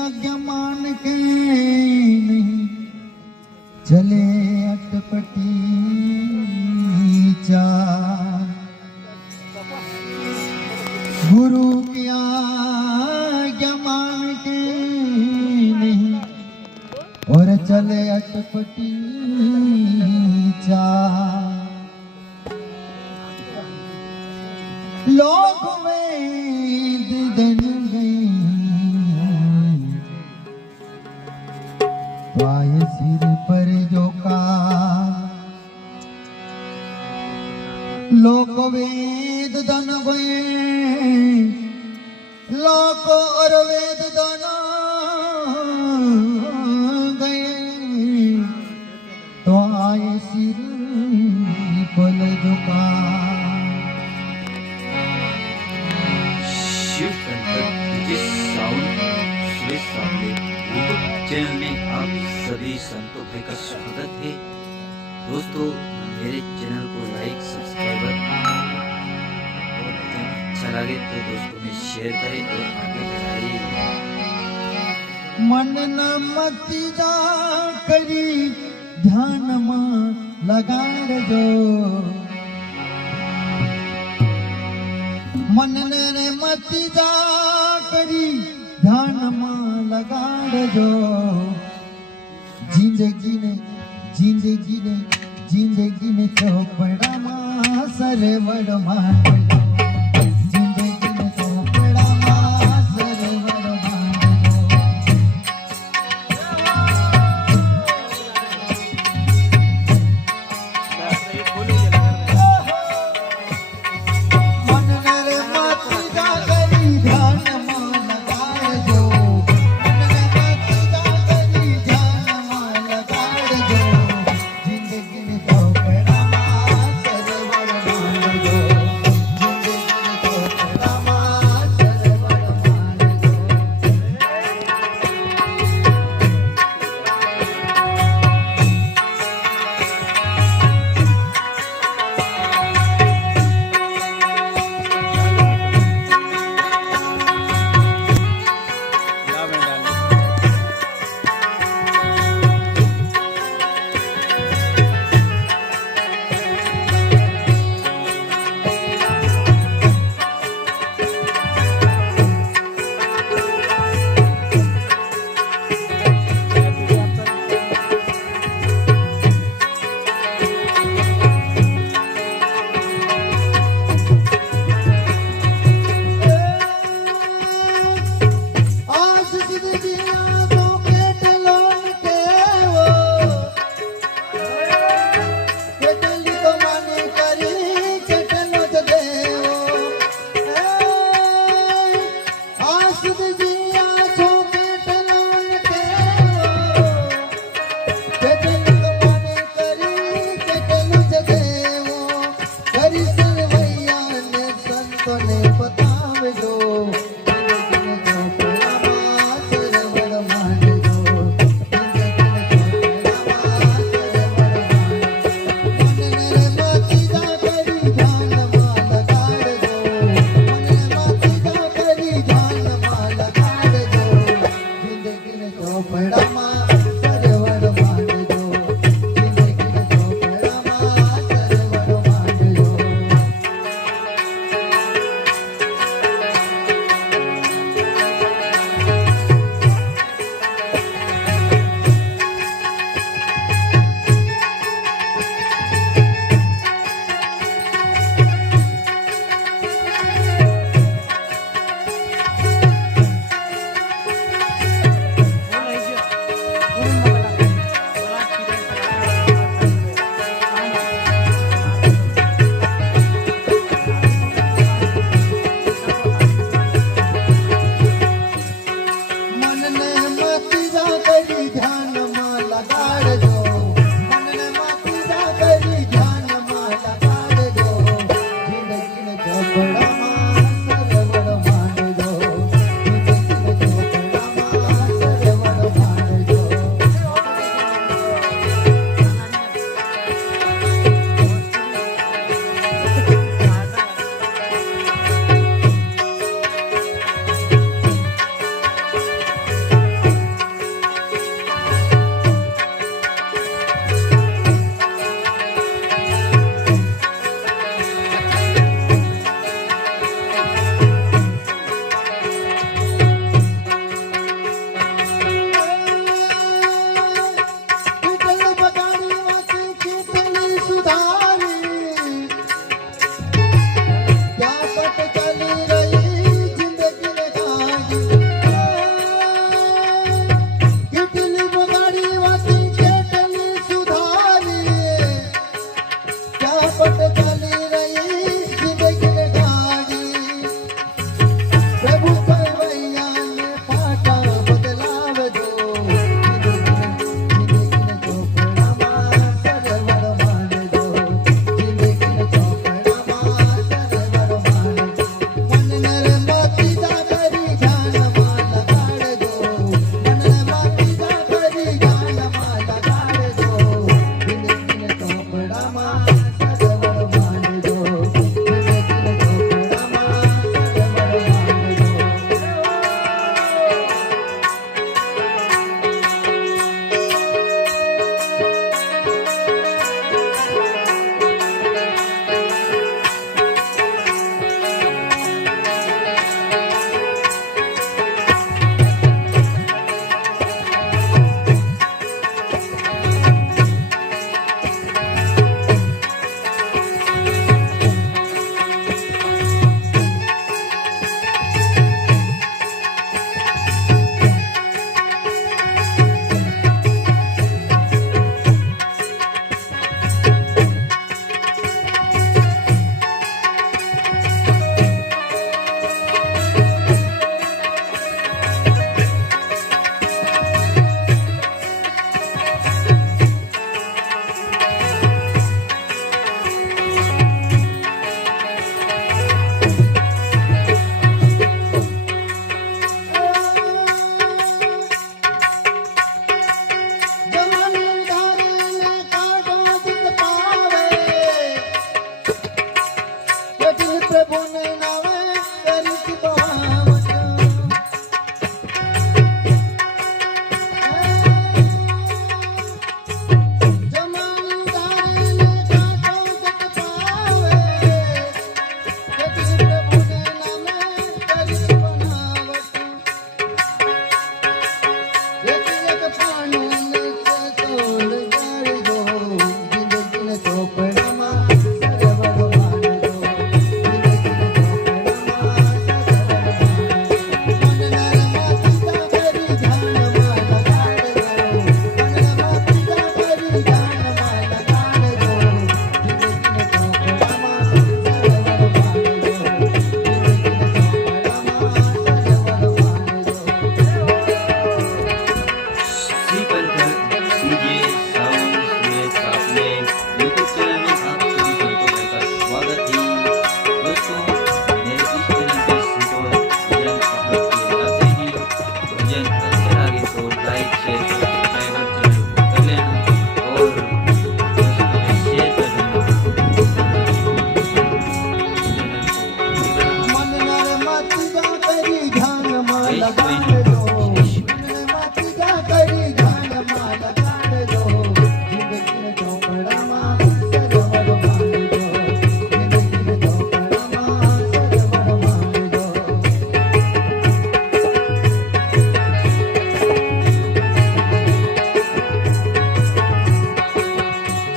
आज्ञा मान के नहीं चले अटपटी चाल। गुरु की आज्ञा मान के नहीं और चले अटपटी चाल। लोग वेद दन गए तो आए सिर पर जो का। लोक वेद दन गए लोक और वेद दन गए तो आए सिर पर जो का। चैनल में आप सभी संतों भाई का स्वागत है। दोस्तों मेरे चैनल को लाइक सब्सक्राइबर और अच्छा लगे तो दोस्तों में शेयर करें और आगे बढ़ाइए। मन न मति जा करी ध्यान में लगाड़ जो। मन ने मति जा करी ध्यान में लगाड़ जो। जिंदगी ने चौपड़ा मां सरवड़ मान।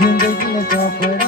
जिंदगी का